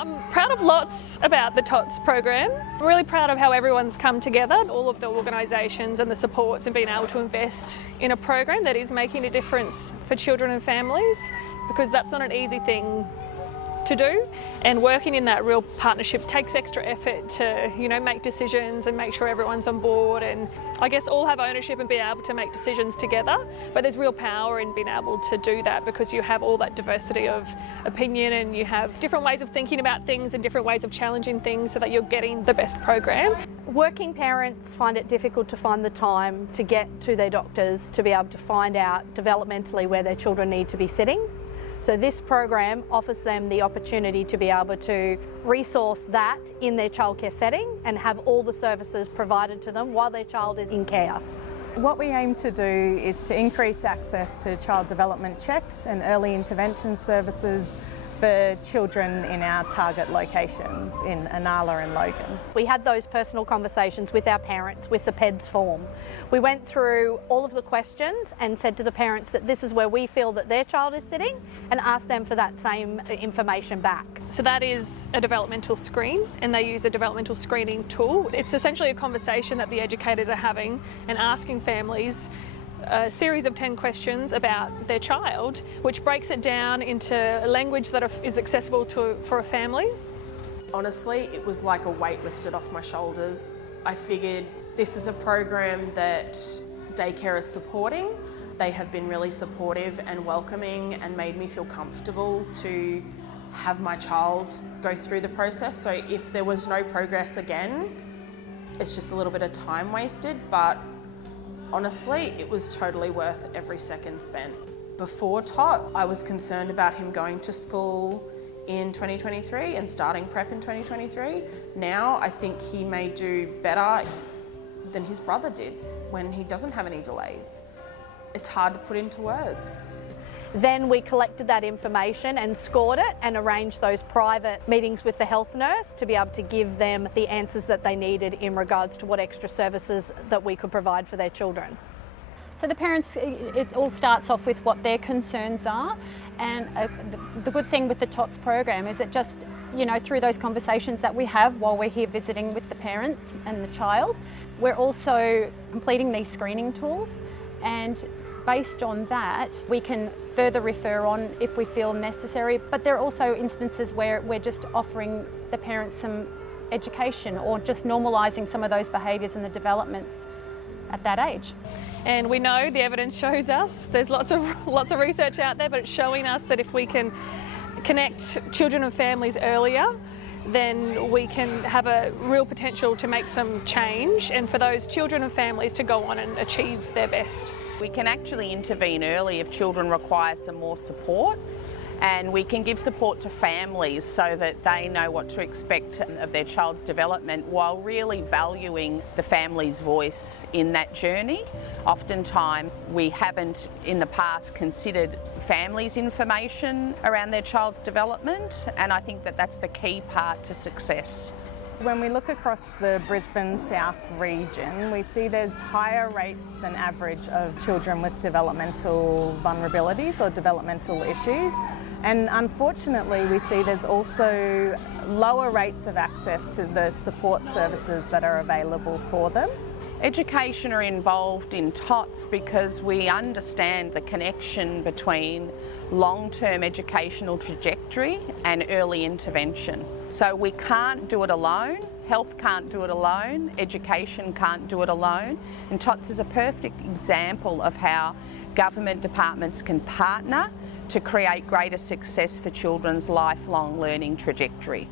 I'm proud of lots about the Tots program. I'm really proud of how everyone's come together, all of the organisations and the supports, and being able to invest in a program that is making a difference for children and families, because that's not an easy thing to do, and working in that real partnership takes extra effort to, make decisions and make sure everyone's on board, and I guess all have ownership and be able to make decisions together. But there's real power in being able to do that, because you have all that diversity of opinion and you have different ways of thinking about things and different ways of challenging things so that you're getting the best program. Working parents find it difficult to find the time to get to their doctors to be able to find out developmentally where their children need to be sitting. So this program offers them the opportunity to be able to resource that in their childcare setting and have all the services provided to them while their child is in care. What we aim to do is to increase access to child development checks and early intervention services for children in our target locations in Inala and Logan. We had those personal conversations with our parents with the PEDS form. We went through all of the questions and said to the parents that this is where we feel that their child is sitting, and asked them for that same information back. So that is a developmental screen, and they use a developmental screening tool. It's essentially a conversation that the educators are having and asking families a series of 10 questions about their child, which breaks it down into language that is accessible for a family. Honestly, it was like a weight lifted off my shoulders. I figured this is a program that daycare is supporting. They have been really supportive and welcoming and made me feel comfortable to have my child go through the process. So if there was no progress again, it's just a little bit of time wasted, but honestly, it was totally worth every second spent. Before Tot, I was concerned about him going to school in 2023 and starting prep in 2023. Now I think he may do better than his brother did when he doesn't have any delays. It's hard to put into words. Then we collected that information and scored it and arranged those private meetings with the health nurse to be able to give them the answers that they needed in regards to what extra services that we could provide for their children. So the parents, it all starts off with what their concerns are, and the good thing with the Tots program is it just, through those conversations that we have while we're here visiting with the parents and the child, we're also completing these screening tools, and based on that, we can further refer on if we feel necessary. But there are also instances where we're just offering the parents some education or just normalising some of those behaviours and the developments at that age. And we know the evidence shows us, there's lots of research out there, but it's showing us that if we can connect children and families earlier, then we can have a real potential to make some change, and for those children and families to go on and achieve their best. We can actually intervene early if children require some more support, and we can give support to families so that they know what to expect of their child's development while really valuing the family's voice in that journey. Oftentimes we haven't in the past considered families' information around their child's development, and I think that that's the key part to success. When we look across the Brisbane South region, we see there's higher rates than average of children with developmental vulnerabilities or developmental issues. And unfortunately, we see there's also lower rates of access to the support services that are available for them. Education are involved in Tots because we understand the connection between long-term educational trajectory and early intervention. So we can't do it alone, health can't do it alone, education can't do it alone, and Tots is a perfect example of how government departments can partner to create greater success for children's lifelong learning trajectory.